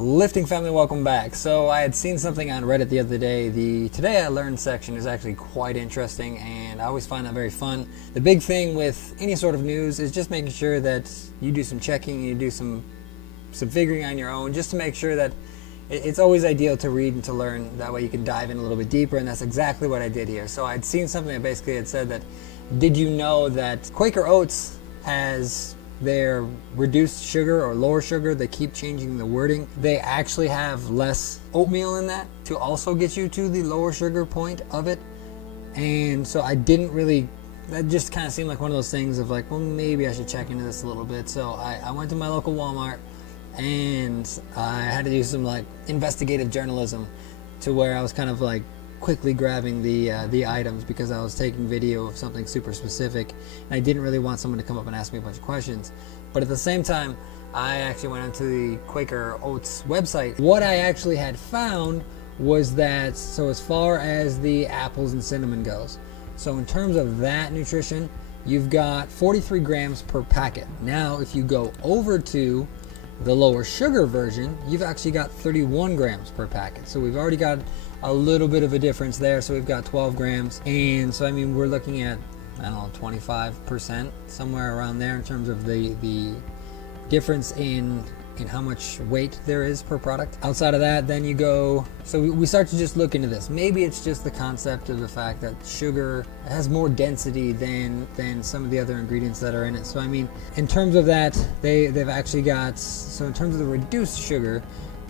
Lifting family, welcome back. So I had seen something on Reddit the other day. The Today I Learned section is actually quite interesting, and I always find that very fun. The big thing with any sort of news is just making sure that you do some checking, you do some figuring on your own, just to make sure that it's always ideal to read and to learn. That way you can dive in a little bit deeper, and that's exactly what I did here. So I'd seen something that basically had said that, did you know that Quaker Oats has their reduced sugar or lower sugar? They keep changing the wording. They actually have less oatmeal in that to also get you to the lower sugar point of it. And so I didn't really, that just kind of seemed like one of those things of like, well, maybe I should check into this a little bit. So I went to my local Walmart and I had to do some like investigative journalism, to where I was kind of like quickly grabbing the items, because I was taking video of something super specific and I didn't really want someone to come up and ask me a bunch of questions. But at the same time, I actually went onto the Quaker Oats website. What I actually had found was that, so as far as the apples and cinnamon goes, so in terms of that nutrition, you've got 43 grams per packet. Now if you go over to the lower sugar version, you've actually got 31 grams per packet. So we've already got a little bit of a difference there. So we've got 12 grams. And so, I mean, we're looking at, I don't know, 25%, somewhere around there in terms of the difference in how much weight there is per product. Outside of that, then you go, so we start to just look into this. Maybe it's just the concept of the fact that sugar has more density than some of the other ingredients that are in it. So I mean, in terms of that, they've actually got, so in terms of the reduced sugar,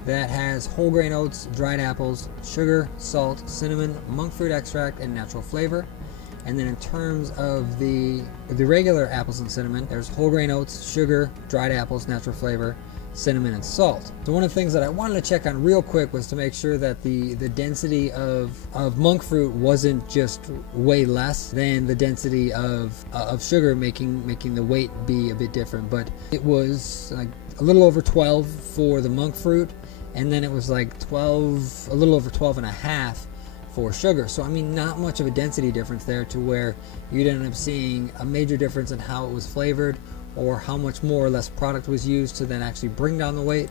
that has whole grain oats, dried apples, sugar, salt, cinnamon, monk fruit extract, and natural flavor. And then in terms of the regular apples and cinnamon, there's whole grain oats, sugar, dried apples, natural flavor, cinnamon, and salt. So one of the things that I wanted to check on real quick was to make sure that the density of monk fruit wasn't just way less than the density of sugar, making the weight be a bit different. But it was like a little over 12 for the monk fruit, and then it was like 12, a little over 12 and a half for sugar. So I mean, not much of a density difference there, to where you'd end up seeing a major difference in how it was flavored, or how much more or less product was used to then actually bring down the weight.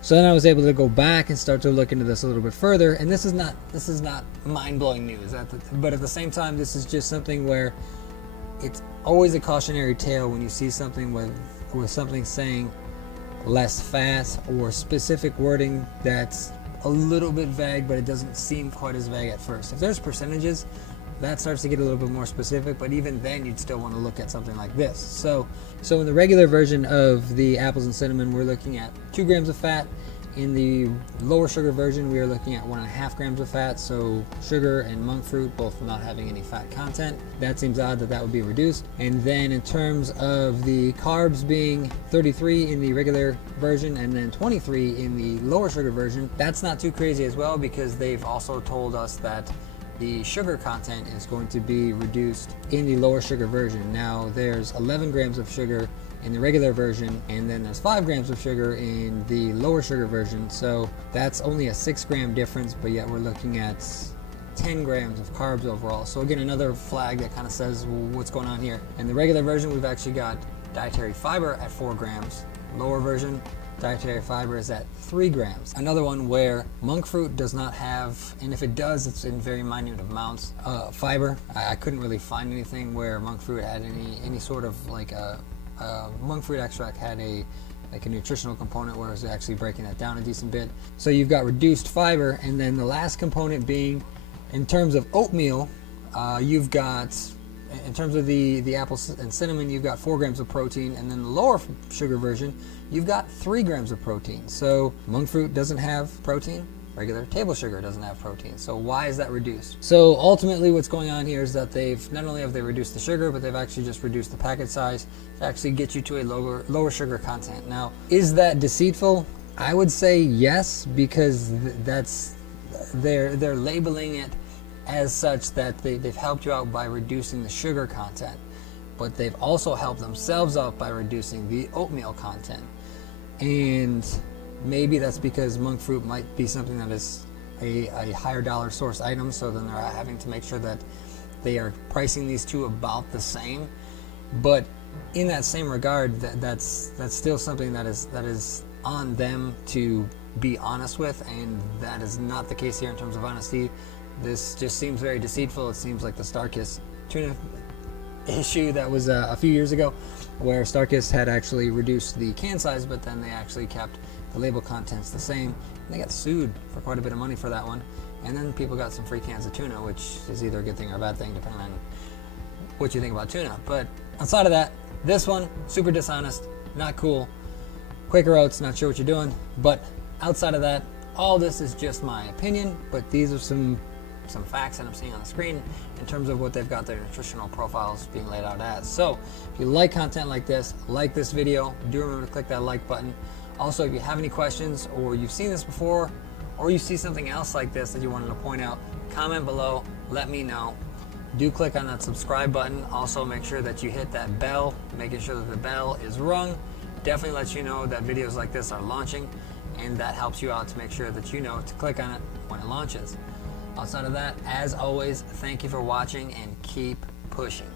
So then I was able to go back and start to look into this a little bit further. And this is not mind-blowing news, but at the same time, this is just something where it's always a cautionary tale when you see something with something saying less fat or specific wording that's a little bit vague, but it doesn't seem quite as vague at first. If there's percentages, that starts to get a little bit more specific, but even then you'd still want to look at something like this. So in the regular version of the apples and cinnamon, we're looking at 2 grams of fat. In the lower sugar version, we are looking at 1.5 grams of fat. So sugar and monk fruit both not having any fat content. That seems odd that would be reduced. And then in terms of the carbs being 33 in the regular version and then 23 in the lower sugar version, that's not too crazy as well, because they've also told us that the sugar content is going to be reduced in the lower sugar version. Now there's 11 grams of sugar in the regular version, and then there's 5 grams of sugar in the lower sugar version. So that's only a 6 gram difference, but yet we're looking at 10 grams of carbs overall. So again, another flag that kind of says, well, what's going on here? In the regular version, we've actually got dietary fiber at 4 grams. Lower version, dietary fiber is at 3 grams. Another one where monk fruit does not have, and if it does, it's in very minute amounts, fiber. I couldn't really find anything where monk fruit had any sort of like monk fruit extract had a nutritional component where it was actually breaking that down a decent bit. So you've got reduced fiber, and then the last component being, in terms of oatmeal, you've got, in terms of the apples and cinnamon, you've got 4 grams of protein, and then the lower sugar version, you've got 3 grams of protein. So monk fruit doesn't have protein, regular table sugar doesn't have protein. So why is that reduced? So ultimately what's going on here is that they've, not only have they reduced the sugar, but they've actually just reduced the packet size to actually get you to a lower sugar content. Now, is that deceitful? I would say yes, because that's, they're labeling it as such that they've helped you out by reducing the sugar content, but they've also helped themselves out by reducing the oatmeal content. And maybe that's because monk fruit might be something that is a higher dollar source item, so then they're having to make sure that they are pricing these two about the same. But in that same regard, that's still something that is on them to be honest with, and that is not the case here in terms of honesty. This just seems very deceitful. It seems like the StarKist tuna issue that was a few years ago, where StarKist had actually reduced the can size, but then they actually kept the label contents the same. And they got sued for quite a bit of money for that one. And then people got some free cans of tuna, which is either a good thing or a bad thing, depending on what you think about tuna. But outside of that, this one, super dishonest, not cool. Quaker Oats, not sure what you're doing. But outside of that, all this is just my opinion, but these are some facts that I'm seeing on the screen in terms of what they've got their nutritional profiles being laid out as. So if you like content like this video, do remember to click that like button. Also, if you have any questions, or you've seen this before, or you see something else like this that you wanted to point out, comment below, let me know. Do click on that subscribe button. Also, make sure that you hit that bell, making sure that the bell is rung. Definitely lets you know that videos like this are launching, and that helps you out to make sure that you know to click on it when it launches. Outside of that, as always, thank you for watching and keep pushing.